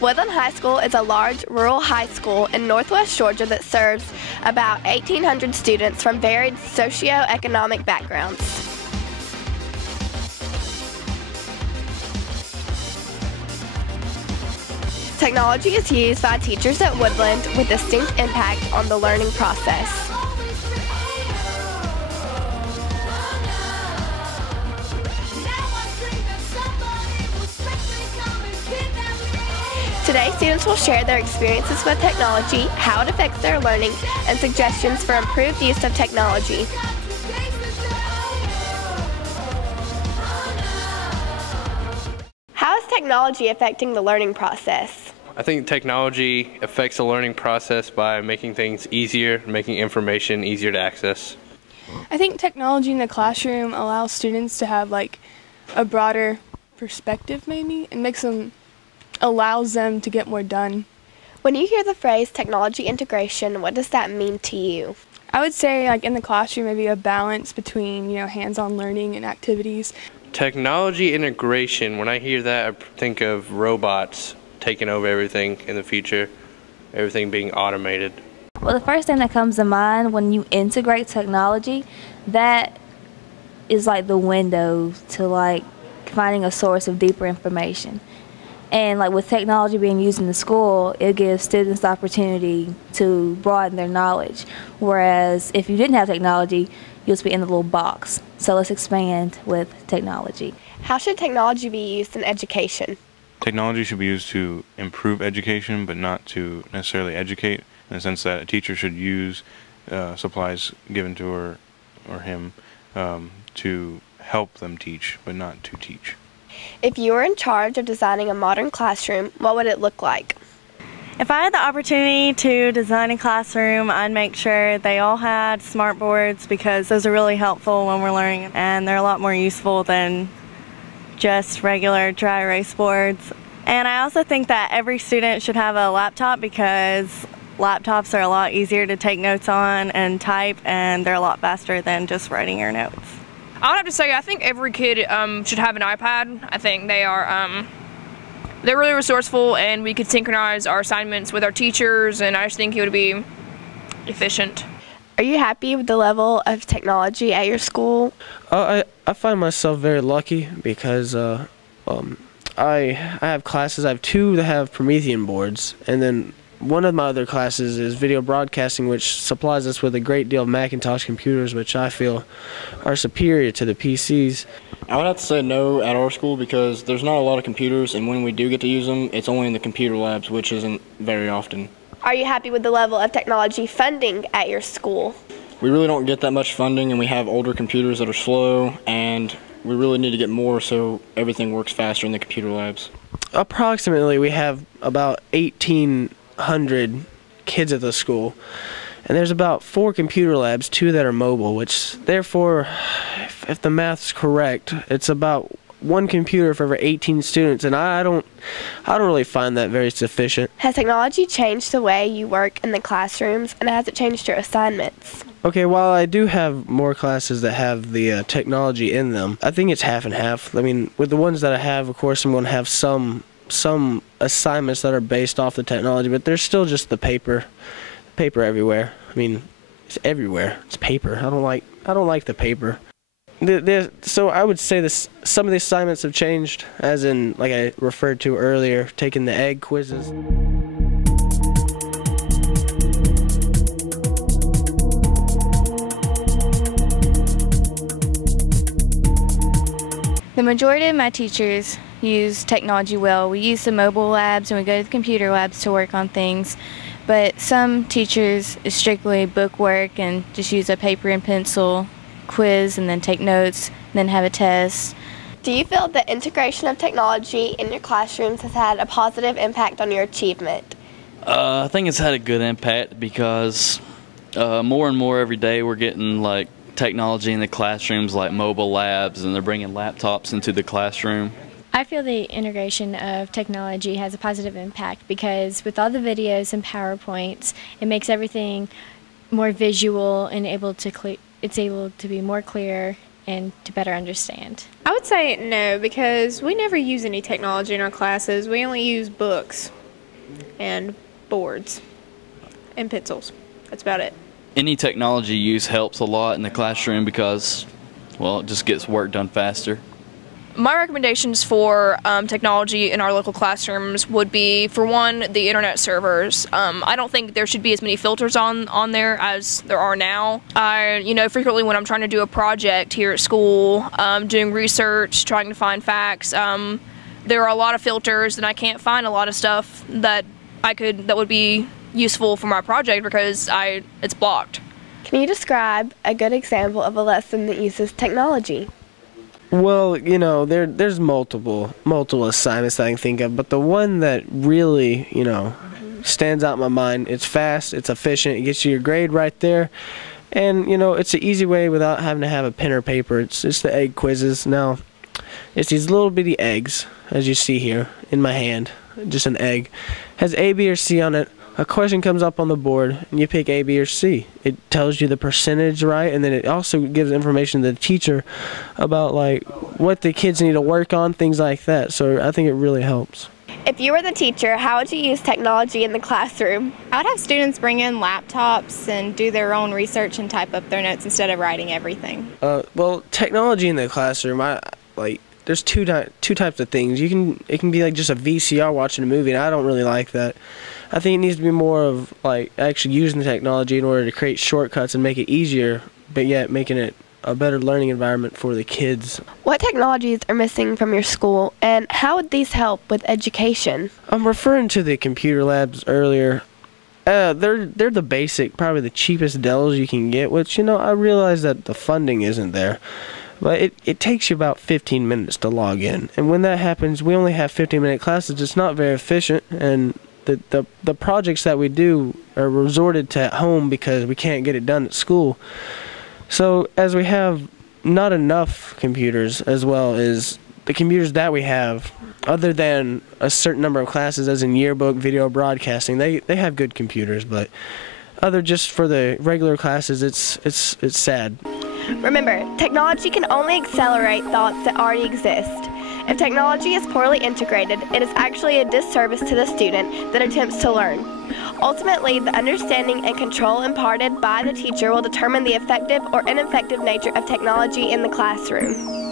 Woodland High School is a large rural high school in northwest Georgia that serves about 1,800 students from varied socioeconomic backgrounds. Technology is used by teachers at Woodland with distinct impact on the learning process. Today, students will share their experiences with technology, how it affects their learning, and suggestions for improved use of technology. How is technology affecting the learning process? I think technology affects the learning process by making things easier, making information easier to access. I think technology in the classroom allows students to have like a broader perspective maybe, and allows them to get more done. When you hear the phrase technology integration, what does that mean to you? I would say like in the classroom maybe a balance between, hands-on learning and activities. Technology integration, when I hear that, I think of robots taking over everything in the future, everything being automated. Well, the first thing that comes to mind when you integrate technology, that is like the window to like finding a source of deeper information. And like with technology being used in the school, it gives students the opportunity to broaden their knowledge. Whereas if you didn't have technology, you'll just be in a little box. So let's expand with technology. How should technology be used in education? Technology should be used to improve education, but not to necessarily educate, in the sense that a teacher should use supplies given to her or him to help them teach, but not to teach. If you were in charge of designing a modern classroom, what would it look like? If I had the opportunity to design a classroom, I'd make sure they all had smart boards, because those are really helpful when we're learning, and they're a lot more useful than just regular dry erase boards. And I also think that every student should have a laptop, because laptops are a lot easier to take notes on and type, and they're a lot faster than just writing your notes. I would have to say I think every kid should have an iPad. I think they're really resourceful, and we could synchronize our assignments with our teachers, and I just think it would be efficient. Are you happy with the level of technology at your school? I find myself very lucky because I have classes. I have two that have Promethean boards, and then one of my other classes is video broadcasting, which supplies us with a great deal of Macintosh computers, which I feel are superior to the PCs. I would have to say no at our school, because there's not a lot of computers, and when we do get to use them, it's only in the computer labs, which isn't very often. Are you happy with the level of technology funding at your school? We really don't get that much funding, and we have older computers that are slow, and we really need to get more so everything works faster in the computer labs. Approximately, we have about 1,800 kids at the school, and there's about 4 computer labs, 2 that are mobile, which therefore, if the math's correct, it's about 1 computer for every 18 students, and I don't really find that very sufficient. Has technology changed the way you work in the classrooms, and has it changed your assignments? Okay, while I do have more classes that have the technology in them, I think it's half and half. I mean, with the ones that I have, of course, I'm going to have some assignments that are based off the technology, but there's still just the paper everywhere. I mean, it's everywhere. It's paper. I don't like the paper. So I would say some of the assignments have changed, as in, like I referred to earlier, taking the egg quizzes. The majority of my teachers use technology well. We use the mobile labs and we go to the computer labs to work on things. But some teachers is strictly book work and just use a paper and pencil quiz and then take notes and then have a test. Do you feel the integration of technology in your classrooms has had a positive impact on your achievement? I think it's had a good impact, because more and more every day we're getting like technology in the classrooms, like mobile labs, and they're bringing laptops into the classroom. I feel the integration of technology has a positive impact, because with all the videos and PowerPoints, it makes everything more visual and it's able to be more clear and to better understand. I would say no, because we never use any technology in our classes. We only use books. and boards and pencils. That's about it. Any technology use helps a lot in the classroom because, well, it just gets work done faster. My recommendations for technology in our local classrooms would be, for one, the internet servers. I don't think there should be as many filters on there as there are now. Frequently when I'm trying to do a project here at school, doing research, trying to find facts, there are a lot of filters and I can't find a lot of stuff that would be useful for my project because it's blocked. Can you describe a good example of a lesson that uses technology? Well, there's multiple assignments that I can think of, but the one that really, stands out in my mind, it's fast, it's efficient, it gets you your grade right there, and, it's an easy way without having to have a pen or paper. It's just the egg quizzes. Now, it's these little bitty eggs, as you see here in my hand, just an egg. Has A, B, or C on it. A question comes up on the board, and you pick A, B, or C. It tells you the percentage, right? And then it also gives information to the teacher about, what the kids need to work on, things like that. So I think it really helps. If you were the teacher, how would you use technology in the classroom? I would have students bring in laptops and do their own research and type up their notes instead of writing everything. Well, technology in the classroom, there's two types of things. It can be like just a VCR watching a movie, and I don't really like that. I think it needs to be more of actually using the technology in order to create shortcuts and make it easier, but yet making it a better learning environment for the kids. What technologies are missing from your school, and how would these help with education? I'm referring to the computer labs earlier. They're the basic, probably the cheapest Dells you can get, which, I realize that the funding isn't there. But it takes you about 15 minutes to log in. And when that happens, we only have 15-minute classes. It's not very efficient, and the projects that we do are resorted to at home because we can't get it done at school. So as we have not enough computers, as well as the computers that we have, other than a certain number of classes, as in yearbook, video broadcasting, they have good computers, but just for the regular classes, it's sad. Remember, technology can only accelerate thoughts that already exist. If technology is poorly integrated, it is actually a disservice to the student that attempts to learn. Ultimately, the understanding and control imparted by the teacher will determine the effective or ineffective nature of technology in the classroom.